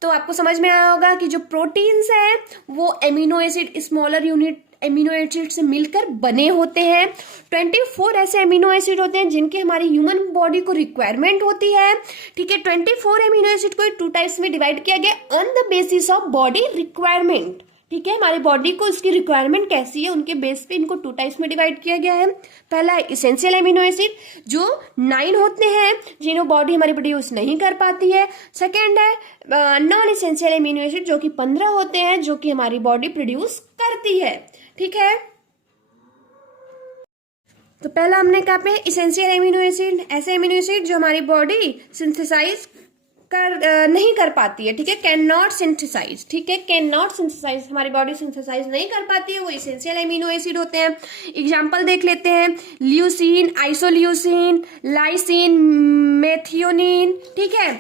तो आपको समझ में आया होगा कि जो प्रोटीन्स हैं वो amino acid smaller unit amino acid से मिलकर बने होते हैं। 24 ऐसे एमिनो एसिड होते हैं जिनकी हमारी ह्यूमन बॉडी को रिक्वायरमेंट होती है। ठीक है, 24 एमिनो एसिड को 2 टाइप्स में डिवाइड किया गया on the basis of body requirement. ठीक है, हमारी बॉडी को इसकी रिक्वायरमेंट कैसी है उनके बेस पे इनको 2 टाइप्स में डिवाइड किया गया है। पहला है इसेंशियल एमिनो एसिड जो 9 होते हैं जिन्हें बॉडी हमारी प्रोड्यूस नहीं कर पाती है। सेकेंड है नॉन इसेंशियल एमिनो एसिड जो कि 15 होते हैं जो कि हमारी बॉडी प्रोड्यूस करती है। ठीक है, तो पहला हमने कहा पे इसेंशियल एमिनो एसिड, ऐसे एमिनो एसिड जो हमारी बॉडी सिंथेसाइज नहीं कर पाती है, ठीक है, कैन नॉट सिंथेसाइज, ठीक है, कैन नॉट सिंथेसाइज, हमारी बॉडी सिंथेसाइज नहीं कर पाती है, वो इसेंशियल एमिनो एसिड होते हैं। एग्जाम्पल देख लेते हैं, ल्यूसीन, आइसोल्यूसिन, लाइसिन, मेथियोनिन, ठीक है,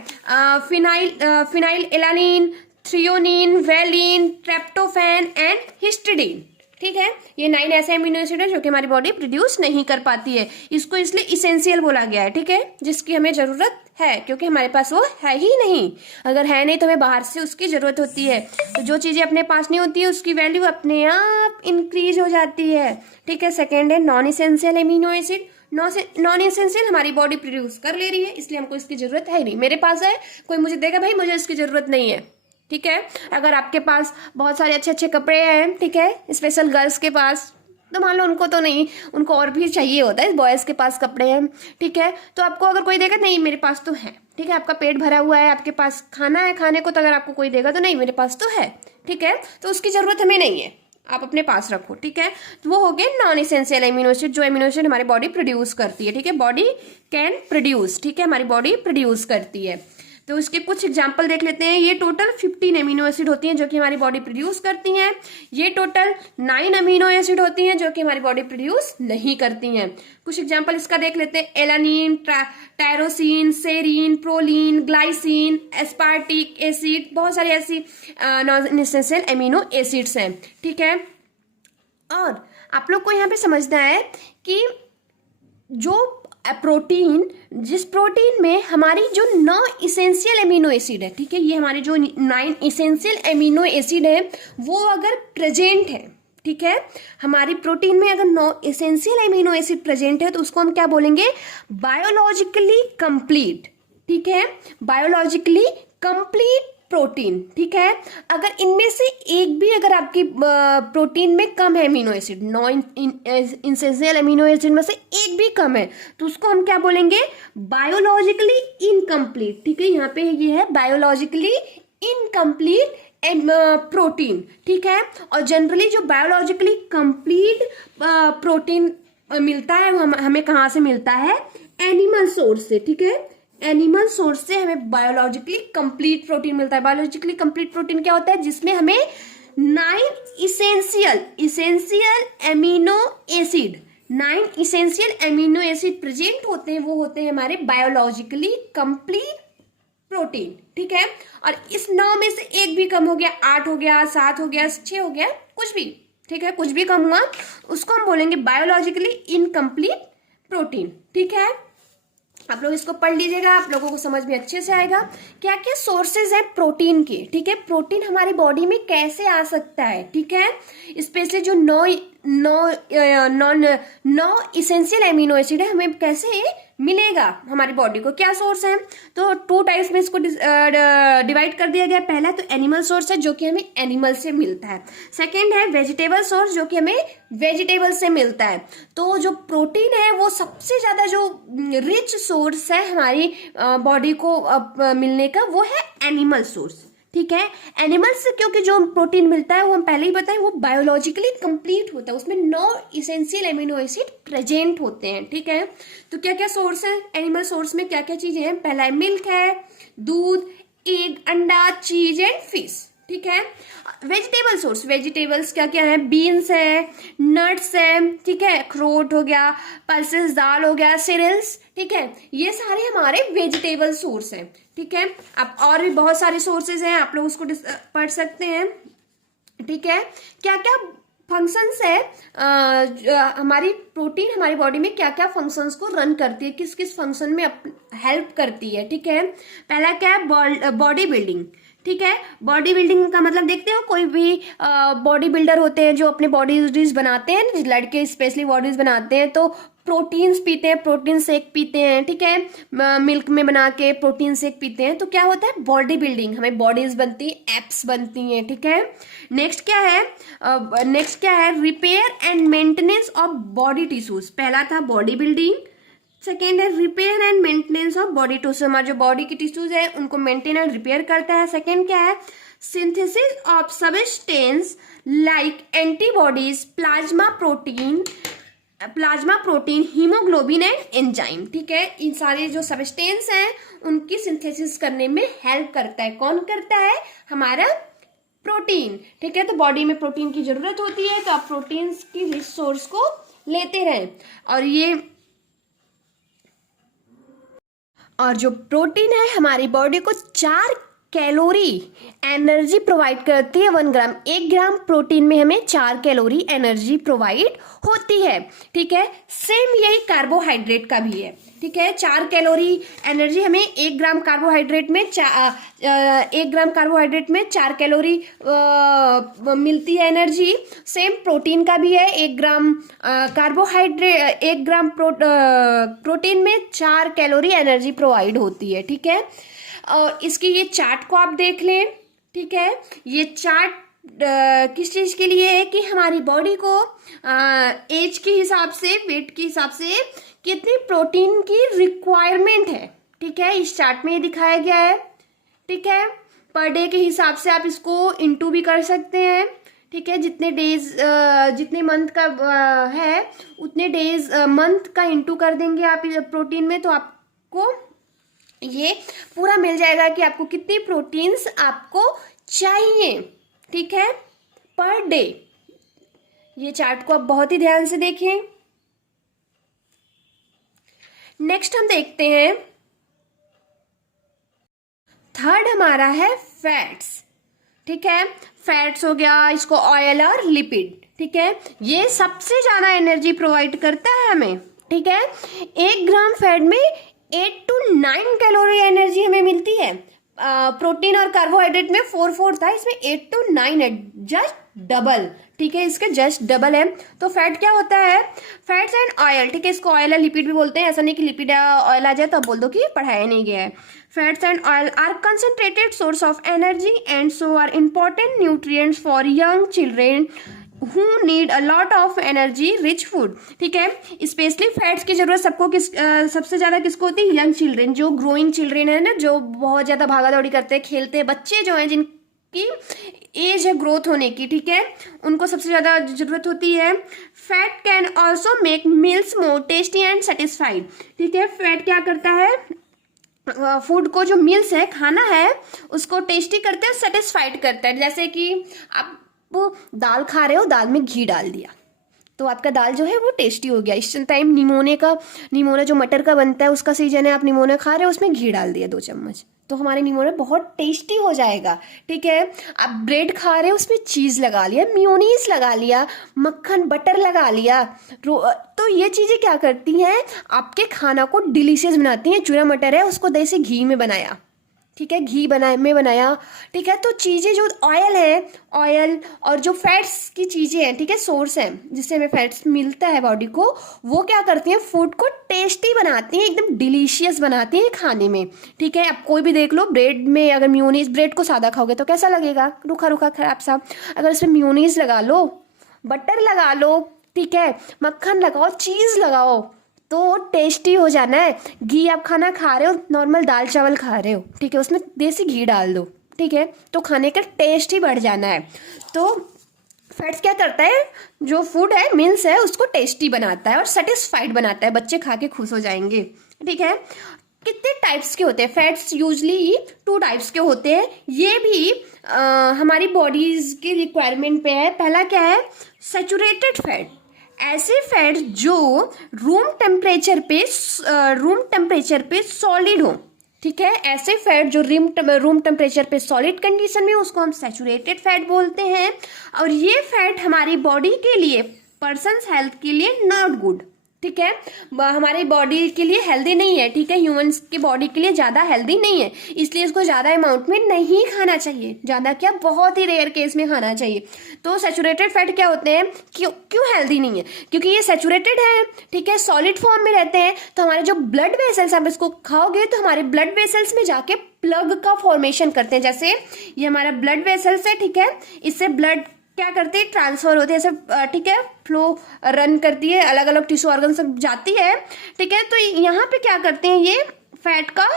phenylalanine, threonine, valine, tryptophan and histidine, ठीक है। ये 9 ऐसे अमीनो एसिड है जो कि हमारी बॉडी प्रोड्यूस नहीं कर पाती है, इसको इसलिए इसेंशियल बोला गया है, ठीक है, जिसकी हमें जरूरत है, क्योंकि हमारे पास वो है ही नहीं। अगर है नहीं तो हमें बाहर से उसकी जरूरत होती है। तो जो चीजें अपने पास नहीं होती है उसकी वैल्यू अपने आप इंक्रीज हो जाती है, ठीक है। सेकेंड है non essential amino acid. Non essential हमारी बॉडी प्रोड्यूस कर ले रही है, इसलिए हमको इसकी जरूरत है ही नहीं। मेरे पास है, कोई मुझे देगा भाई मुझे इसकी जरूरत नहीं है, ठीक है। अगर आपके पास बहुत सारे अच्छे अच्छे कपड़े हैं, ठीक है, स्पेशल गर्ल्स के पास, तो मान लो उनको तो नहीं, उनको और भी चाहिए होता है, बॉयज के पास कपड़े हैं, ठीक है, तो आपको अगर कोई देगा नहीं मेरे पास तो है, ठीक है, आपका पेट भरा हुआ है, आपके पास खाना है खाने को, तो अगर आपको कोई देगा तो नहीं मेरे पास तो है, ठीक है, तो उसकी जरूरत हमें नहीं है, आप अपने पास रखो, ठीक है। तो वो हो गए नॉन इसेंशियल एमिनो एसिड, जो एमिनो एसिड हमारी बॉडी प्रोड्यूस करती है, ठीक है, बॉडी कैन प्रोड्यूस, ठीक है, हमारी बॉडी प्रोड्यूस करती है। तो इसके कुछ एग्जाम्पल देख लेते हैं। ये टोटल 15 एमिनो एसिड होती हैं जो कि हमारी बॉडी प्रोड्यूस करती हैं। ये टोटल 9 अमीनो एसिड होती हैं जो कि हमारी बॉडी प्रोड्यूस नहीं करती हैं। कुछ एग्जाम्पल इसका देख लेते हैं। Alanine, tyrosine, serine, proline, glycine, aspartic acid, बहुत सारी ऐसी नॉन इसेंशियल एमिनो एसिड्स हैं, ठीक है। और आप लोग को यहाँ पे समझना है कि जो प्रोटीन, जिस प्रोटीन में हमारी जो 9 इसेंशियल एमिनो एसिड है, ठीक है, ये हमारे जो 9 इसेंशियल एमिनो एसिड है वो अगर प्रेजेंट है, ठीक है, हमारी प्रोटीन में अगर 9 इसेंशियल एमिनो एसिड प्रेजेंट है तो उसको हम क्या बोलेंगे, बायोलॉजिकली कंप्लीट, ठीक है, बायोलॉजिकली कंप्लीट प्रोटीन, ठीक है। अगर इनमें से एक भी अगर आपकी प्रोटीन में कम है amino acid, 9 essential amino acid में से एक भी कम है, तो उसको हम क्या बोलेंगे, बायोलॉजिकली इनकम्प्लीट, ठीक है, यहाँ पे ये है बायोलॉजिकली इनकम्प्लीट प्रोटीन, ठीक है। और जनरली जो बायोलॉजिकली कंप्लीट प्रोटीन मिलता है वो हमें कहाँ से मिलता है, एनिमल सोर्स से, ठीक है, एनिमल सोर्स से हमें बायोलॉजिकली कंप्लीट प्रोटीन मिलता है। बायोलॉजिकली कंप्लीट प्रोटीन क्या होता है, जिसमें हमें 9 essential amino acid, 9 essential amino acid present होते हैं, वो होते हैं हमारे बायोलॉजिकली कंप्लीट प्रोटीन, ठीक है। और इस 9 में से एक भी कम हो गया, 8 हो गया, 7 हो गया, 6 हो गया, कुछ भी, ठीक है, कुछ भी कम हुआ, उसको हम बोलेंगे बायोलॉजिकली इनकम्प्लीट प्रोटीन, ठीक है। आप लोग इसको पढ़ लीजिएगा, आप लोगों को समझ में अच्छे से आएगा। क्या क्या सोर्सेज है प्रोटीन के, ठीक है, प्रोटीन हमारी बॉडी में कैसे आ सकता है, ठीक है, स्पेशली जो 9 इसेंशियल एमिनो एसिड है हमें कैसे मिलेगा हमारी बॉडी को, क्या सोर्स है। तो 2 टाइप्स में इसको डिवाइड कर दिया गया। पहला तो एनिमल सोर्स है जो कि हमें एनिमल से मिलता है। सेकेंड है वेजिटेबल सोर्स जो कि हमें वेजिटेबल से मिलता है। तो जो प्रोटीन है वो सबसे ज्यादा जो रिच सोर्स है हमारी बॉडी को मिलने का, वो है एनिमल सोर्स, ठीक है। एनिमल से क्योंकि जो प्रोटीन मिलता है वो हम पहले ही बताएं वो बायोलॉजिकली कंप्लीट होता है, उसमें 9 इसेंशियल एमिनो एसिड प्रेजेंट होते हैं, ठीक है। तो क्या क्या सोर्स है एनिमल सोर्स में, क्या क्या चीजें हैं, पहला है मिल्क है, दूध, एग, अंडा, चीज एंड फिश, ठीक है। वेजिटेबल सोर्स, वेजिटेबल्स क्या क्या है, बीन्स है, नट्स है, ठीक है, अखरोट हो गया, पल्सेस, दाल हो गया, सीरियल्स, ठीक है, ये सारे हमारे वेजिटेबल सोर्स हैं, ठीक है। अब और भी बहुत सारे सोर्सेज हैं, आप लोग उसको पढ़ सकते हैं, ठीक है। क्या क्या फंक्शंस है हमारी प्रोटीन हमारी बॉडी में क्या क्या फंक्शंस को रन करती है, किस किस फंक्शन में हेल्प करती है, ठीक है। पहला क्या है, बॉडी बिल्डिंग, ठीक है। बॉडी बिल्डिंग का मतलब देखते हो, कोई भी बॉडी बिल्डर होते हैं जो अपने बॉडीज बनाते हैं, लड़के स्पेशली बॉडीज बनाते हैं तो प्रोटीन्स पीते हैं, प्रोटीन शेक पीते हैं, ठीक है, मिल्क में बना के प्रोटीन शेक पीते हैं, तो क्या होता है बॉडी बिल्डिंग, हमें बॉडीज बनती है, एप्स बनती हैं, ठीक है। नेक्स्ट क्या है repair and maintenance of body tissues. पहला था बॉडी बिल्डिंग, सेकेंड है repair and maintenance of body tissue, हमारे जो बॉडी की टिश्यूज है उनको मेंटेन एंड रिपेयर करता है। सेकेंड क्या है synthesis of substance like antibodies, plasma protein, plasma protein, haemoglobin and enzyme. ठीक है, इन सारे जो सबस्टेंस हैं उनकी सिंथेसिस करने में हेल्प करता है। कौन करता है? हमारा प्रोटीन। ठीक है, तो बॉडी में प्रोटीन की जरूरत होती है, तो आप प्रोटीन्स की रिच सोर्स को लेते रहें। और जो प्रोटीन है हमारी बॉडी को 4 कैलोरी एनर्जी प्रोवाइड करती है 1 ग्राम। 1 ग्राम प्रोटीन में हमें 4 कैलोरी एनर्जी प्रोवाइड होती है। ठीक है, सेम यही कार्बोहाइड्रेट का भी है। ठीक है, 4 कैलोरी एनर्जी हमें 1 ग्राम कार्बोहाइड्रेट में 1 ग्राम कार्बोहाइड्रेट में 4 कैलोरी मिलती है एनर्जी। सेम प्रोटीन का भी है, 1 ग्राम कार्बोहाइड्रेट 1 ग्राम प्रोटीन में 4 कैलोरी एनर्जी प्रोवाइड होती है। ठीक है, इसकी ये चार्ट को आप देख लें। ठीक है, ये चार्ट किस चीज के लिए है कि हमारी बॉडी को एज के हिसाब से, वेट के हिसाब से कितनी प्रोटीन की रिक्वायरमेंट है। ठीक है, इस चार्ट में ये दिखाया गया है। ठीक है, पर डे के हिसाब से आप इसको इंटू भी कर सकते हैं। ठीक है, जितने डेज जितने मंथ का है उतने डेज मंथ का इंटू कर देंगे आप प्रोटीन में, तो आपको ये पूरा मिल जाएगा कि आपको कितनी प्रोटीन्स आपको चाहिए। ठीक है, पर डे। ये चार्ट को आप बहुत ही ध्यान से देखें। नेक्स्ट हम देखते हैं, थर्ड हमारा है फैट्स। ठीक है, फैट्स हो गया, इसको ऑयल और लिपिड। ठीक है, ये सबसे ज्यादा एनर्जी प्रोवाइड करता है हमें। ठीक है, 1 ग्राम फैट में 8 to 9 कैलोरी एनर्जी हमें मिलती है। प्रोटीन और कार्बोहाइड्रेट में 4 था, इसमें 8 to 9 है, जस्ट डबल। ठीक है, इसका जस्ट डबल है। तो फैट क्या होता है? Fats and oil. ठीक है, इसको ऑयल और लिपिड भी बोलते हैं। ऐसा नहीं कि लिपिड ऑयल आ जाए तो आप बोल दो कि पढ़ाया नहीं गया है। Fats and oil are concentrated source of energy and so are important nutrients for young children who need a lot of energy rich food। ठीक है, स्पेशली फैट्स की जरूरत सबको सबसे ज्यादा किसको होती है? यंग चिल्ड्रेन, जो ग्रोइंग चिल्ड्रेन है ना, जो बहुत ज्यादा भागा दौड़ी करते हैं, खेलते हैं, बच्चे जो हैं जिनकी एज है ग्रोथ होने की। ठीक है, उनको सबसे ज्यादा जरूरत होती है। Fat can also make meals more tasty and satisfied. ठीक है, फैट क्या करता है? फूड को, जो मील्स है, खाना है, उसको टेस्टी करते हैं, सेटिस्फाइड करता है। जैसे कि आप दाल खा रहे हो, दाल में घी डाल दिया तो आपका दाल जो है वो टेस्टी हो गया। इस टाइम निमोना जो मटर का बनता है उसका सीजन है, आप निमोना खा रहे हो, उसमें घी डाल दिया 2 चम्मच, तो हमारे निमोना बहुत टेस्टी हो जाएगा। ठीक है, आप ब्रेड खा रहे हो, उसमें चीज़ लगा लिया, मेयोनीज लगा लिया, मक्खन बटर लगा लिया, तो ये चीज़ें क्या करती हैं? आपके खाना को डिलीशियस बनाती हैं। चूरा मटर है, उसको देसी घी में बनाया। ठीक है, घी बनाया। ठीक है, तो चीज़ें जो ऑयल और जो फैट्स की चीज़ें हैं, ठीक है, सोर्स हैं जिससे हमें फैट्स मिलता है बॉडी को, वो क्या करती हैं? फूड को टेस्टी बनाती हैं, एकदम डिलीशियस बनाती हैं खाने में। ठीक है, आप कोई भी देख लो, ब्रेड में अगर मेयोनीज, ब्रेड को सादा खाओगे तो कैसा लगेगा? रूखा रूखा खराब सा। अगर इसमें मेयोनीज लगा लो, बटर लगा लो, ठीक है, मक्खन लगाओ, चीज़ लगाओ, तो टेस्टी हो जाना है। घी आप खाना खा रहे हो, नॉर्मल दाल चावल खा रहे हो, ठीक है, उसमें देसी घी डाल दो, ठीक है, तो खाने का टेस्ट ही बढ़ जाना है। तो फैट्स क्या करता है? जो फूड है, मील्स है, उसको टेस्टी बनाता है और सेटिस्फाइड बनाता है, बच्चे खा के खुश हो जाएंगे। ठीक है, कितने टाइप्स के होते हैं फैट्स? यूजली 2 टाइप्स के होते हैं। ये भी हमारी बॉडीज की रिक्वायरमेंट पे है। पहला क्या है? Saturated fat. ऐसे फैट जो रूम टेम्परेचर पे सॉलिड हो। ठीक है, ऐसे फैट जो रूम टेम्परेचर पे सॉलिड कंडीशन में, उसको हम सैचुरेटेड फैट बोलते हैं। और ये फैट हमारी बॉडी के लिए, पर्सन्स हेल्थ के लिए नॉट गुड। ठीक है, हमारी बॉडी के लिए हेल्दी नहीं है। ठीक है, ह्यूमंस की बॉडी के लिए ज़्यादा हेल्दी नहीं है, इसलिए इसको ज़्यादा अमाउंट में नहीं खाना चाहिए। ज़्यादा क्या, बहुत ही रेयर केस में खाना चाहिए। तो सैचुरेटेड फैट क्या होते हैं? क्यों हेल्दी नहीं है? क्योंकि ये सैचुरेटेड है, ठीक है, सॉलिड फॉर्म में रहते हैं, तो हमारे जो ब्लड वेसल्स, आप इसको खाओगे तो हमारे ब्लड वेसल्स में जाके प्लग का फॉर्मेशन करते हैं। जैसे ये हमारा ब्लड वेसल्स है, ठीक है, इससे ब्लड क्या करती है? ट्रांसफर होती है, सब ठीक है, फ्लो रन करती है, अलग अलग टिश्यू ऑर्गन सब जाती है। ठीक है, तो यहाँ पे क्या करते हैं? ये फैट का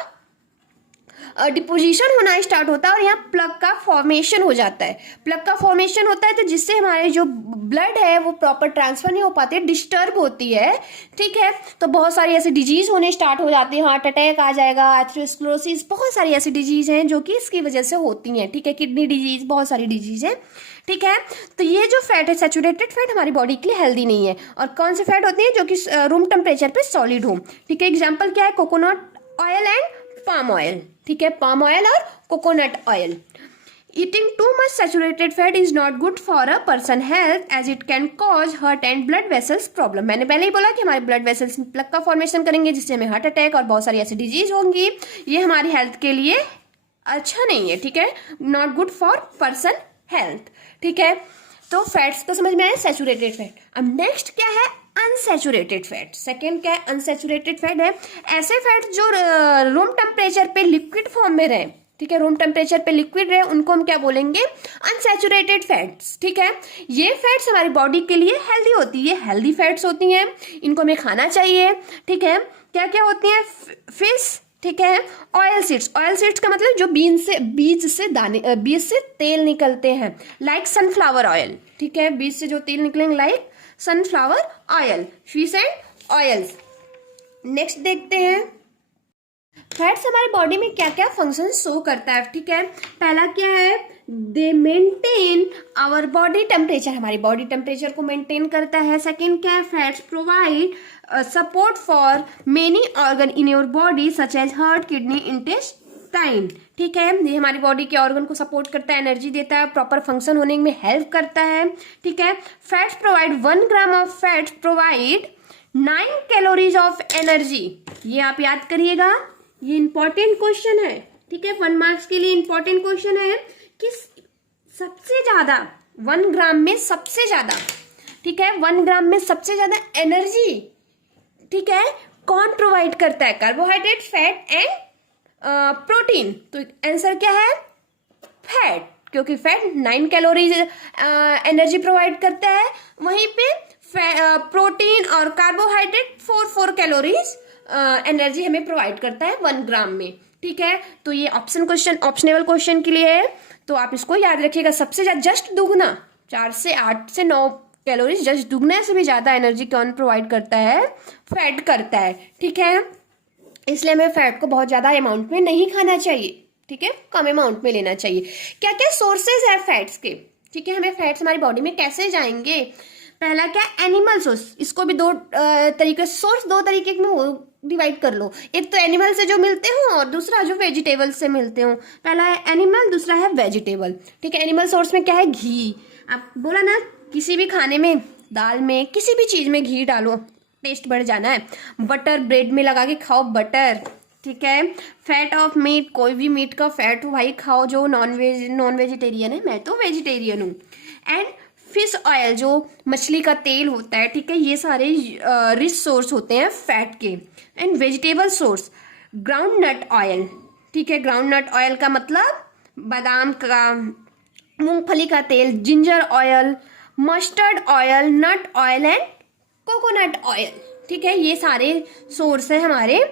डिपोजिशन होना स्टार्ट होता है और यहाँ प्लग का फॉर्मेशन हो जाता है। प्लग का फॉर्मेशन होता है तो जिससे हमारे जो ब्लड है वो प्रॉपर ट्रांसफर नहीं हो पाते, डिस्टर्ब होती है, ठीक है। तो बहुत सारी ऐसी डिजीज होने स्टार्ट हो जाती है, हार्ट अटैक आ जाएगा, एथेरोस्क्लेरोसिस, बहुत सारी ऐसी डिजीज हैं जो कि इसकी वजह से होती हैं, ठीक है। किडनी डिजीज, बहुत सारी डिजीज है, ठीक है। तो ये जो फैट है, सैचुरेटेड फैट, हमारी बॉडी के लिए हेल्दी नहीं है। और कौन से फैट होते हैं? जो कि रूम टेम्परेचर पे सॉलिड हो, ठीक है। एग्जाम्पल क्या है? Coconut oil and palm oil, ठीक है। पाम ऑयल और coconut oil. Eating too much saturated fat is not good for a person health as it can cause heart and blood vessels problem। मैंने पहले ही बोला कि हमारे ब्लड वेसल्स में plug का फॉर्मेशन करेंगे जिससे हमें हार्ट अटैक और बहुत सारी ऐसी डिजीज होंगी। ये हमारी हेल्थ के लिए अच्छा नहीं है, ठीक है। Not good for person health, ठीक है। तो फैट्स तो समझ में आए, सैचुरेटेड फैट। अब नेक्स्ट क्या है? Unsaturated fat. सेकेंड क्या है? अनसैचुरेटेड फैट है ऐसे फैट जो रूम टेम्परेचर पे लिक्विड फॉर्म में रहे, ठीक है। रूम टेम्परेचर पे लिक्विड रहे, उनको हम क्या बोलेंगे? अनसैचुरेटेड फैट्स, ठीक है। ये फैट्स हमारी बॉडी के लिए हेल्दी होती है, हेल्दी फैट्स होती हैं, इनको हमें खाना चाहिए, ठीक है। क्या क्या होती हैं? फिश, ठीक है। ऑयल सीड्स, ऑयल सीड्स का मतलब जो बीज से तेल निकलते हैं, लाइक सनफ्लावर ऑयल, ठीक है। बीज से जो तेल निकलेंगे like sunflower oil, fish and oils. Next देखते हैं फैट्स हमारी बॉडी में क्या क्या फंक्शन शो करता है, ठीक है। पहला क्या है? They maintain our body temperature, हमारी बॉडी टेम्परेचर को मेंटेन करता है। सेकेंड क्या है? Fats provide support for many organ in your body such as heart, kidney, intestine, ठीक है। ये हमारी बॉडी के ऑर्गन को सपोर्ट करता है, एनर्जी देता है, प्रॉपर फंक्शन होने में हेल्प करता है, ठीक है। Fats provide 1 gram of fats provide 9 calories of energy. ये आप याद करिएगा, ये इंपॉर्टेंट क्वेश्चन है, ठीक है। 1 मार्क्स के लिए इंपॉर्टेंट क्वेश्चन है कि सबसे ज्यादा 1 ग्राम में सबसे ज्यादा, ठीक है, 1 ग्राम में सबसे ज्यादा एनर्जी, ठीक है, कौन प्रोवाइड करता है? Carbohydrate, fat and protein. तो आंसर क्या है? फैट, क्योंकि फैट 9 कैलोरीज एनर्जी प्रोवाइड करता है, वहीं पे प्रोटीन और कार्बोहाइड्रेट 4 कैलोरीज एनर्जी हमें प्रोवाइड करता है 1 ग्राम में, ठीक है। तो ये ऑप्शनेबल क्वेश्चन के लिए है, तो आप इसको याद रखिएगा। सबसे ज्यादा जस्ट दुगना, 4 से 8 से 9 कैलोरीज, जस्ट दुगने से भी ज्यादा एनर्जी कौन प्रोवाइड करता है? फैट करता है, ठीक है। इसलिए हमें फैट को बहुत ज्यादा अमाउंट में नहीं खाना चाहिए, ठीक है, कम अमाउंट में लेना चाहिए। क्या क्या सोर्सेज है फैट्स के, ठीक है। हमें फैट्स हमारी बॉडी में कैसे जाएंगे? पहला क्या? Animal source. इसको भी दो तरीके, सोर्स 2 तरीके में डिवाइड कर लो। एक तो एनिमल से जो मिलते हो और दूसरा जो वेजिटेबल से मिलते हो। पहला है एनिमल, दूसरा है वेजिटेबल, ठीक है। एनिमल सोर्स में क्या है? घी। आप बोला ना, किसी भी खाने में, दाल में, किसी भी चीज में घी डालो, टेस्ट बढ़ जाना है। बटर, ब्रेड में लगा के खाओ बटर, ठीक है। फैट ऑफ मीट, कोई भी मीट का फैट हो भाई खाओ, जो नॉन वेजिटेरियन है, मैं तो वेजिटेरियन हूँ। एंड फिश ऑयल, जो मछली का तेल होता है, ठीक है। ये सारे रिच सोर्स होते हैं फैट के। And vegetable source, groundnut oil, ठीक है। ग्राउंड नट ऑयल का मतलब बादाम का, मूंगफली का तेल, ginger oil, mustard oil, nut oil and coconut oil, ठीक है। ये सारे सोर्स है हमारे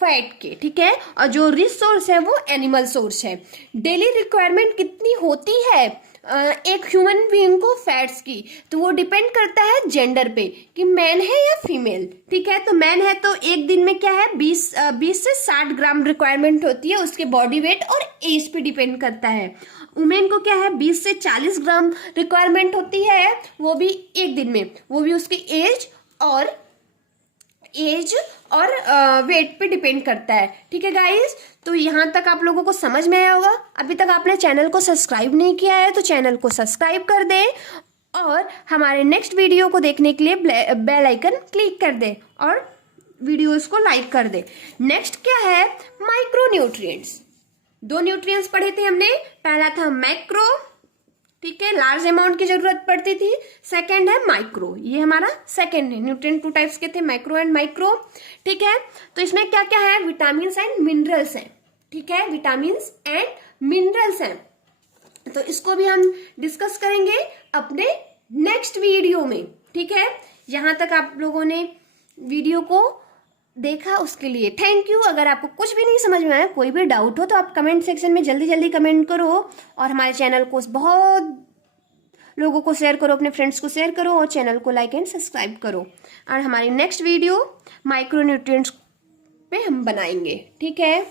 फैट के, ठीक है। और जो रिच सोर्स है वो एनिमल सोर्स है। डेली रिक्वायरमेंट कितनी होती है एक ह्यूमन बीइंग को फैट्स की? तो वो डिपेंड करता है जेंडर पे कि मैन है या फीमेल, ठीक है। तो मैन है तो एक दिन में क्या है? 20 से 60 ग्राम रिक्वायरमेंट होती है, उसके बॉडी वेट और एज पे डिपेंड करता है। वुमेन को क्या है? 20 से 40 ग्राम रिक्वायरमेंट होती है, वो भी एक दिन में, वो भी उसकी एज और वेट पे डिपेंड करता है, ठीक है गाइस। तो यहाँ तक आप लोगों को समझ में आया होगा। अभी तक आपने चैनल को सब्सक्राइब नहीं किया है तो चैनल को सब्सक्राइब कर दें और हमारे नेक्स्ट वीडियो को देखने के लिए बेल आइकन क्लिक कर दें और वीडियोस को लाइक कर दें। नेक्स्ट क्या है? Micro nutrients. 2 न्यूट्रिएंट्स पढ़े थे हमने, पहला था मैक्रो, ठीक है, लार्ज अमाउंट की जरूरत पड़ती थी। सेकंड है माइक्रो, ये हमारा सेकंड है। न्यूट्रिएंट 2 टाइप्स के थे, माइक्रो एंड माइक्रो, ठीक है। तो इसमें क्या क्या है? विटामिन एंड मिनरल्स हैं, ठीक है, विटामिन एंड मिनरल्स हैं। तो इसको भी हम डिस्कस करेंगे अपने नेक्स्ट वीडियो में, ठीक है। यहां तक आप लोगों ने वीडियो को देखा उसके लिए थैंक यू। अगर आपको कुछ भी नहीं समझ में आया, कोई भी डाउट हो, तो आप कमेंट सेक्शन में जल्दी जल्दी कमेंट करो और हमारे चैनल को बहुत लोगों को शेयर करो, अपने फ्रेंड्स को शेयर करो और चैनल को लाइक एंड सब्सक्राइब करो। और हमारी नेक्स्ट वीडियो माइक्रो न्यूट्रिएंट्स पे हम बनाएंगे, ठीक है।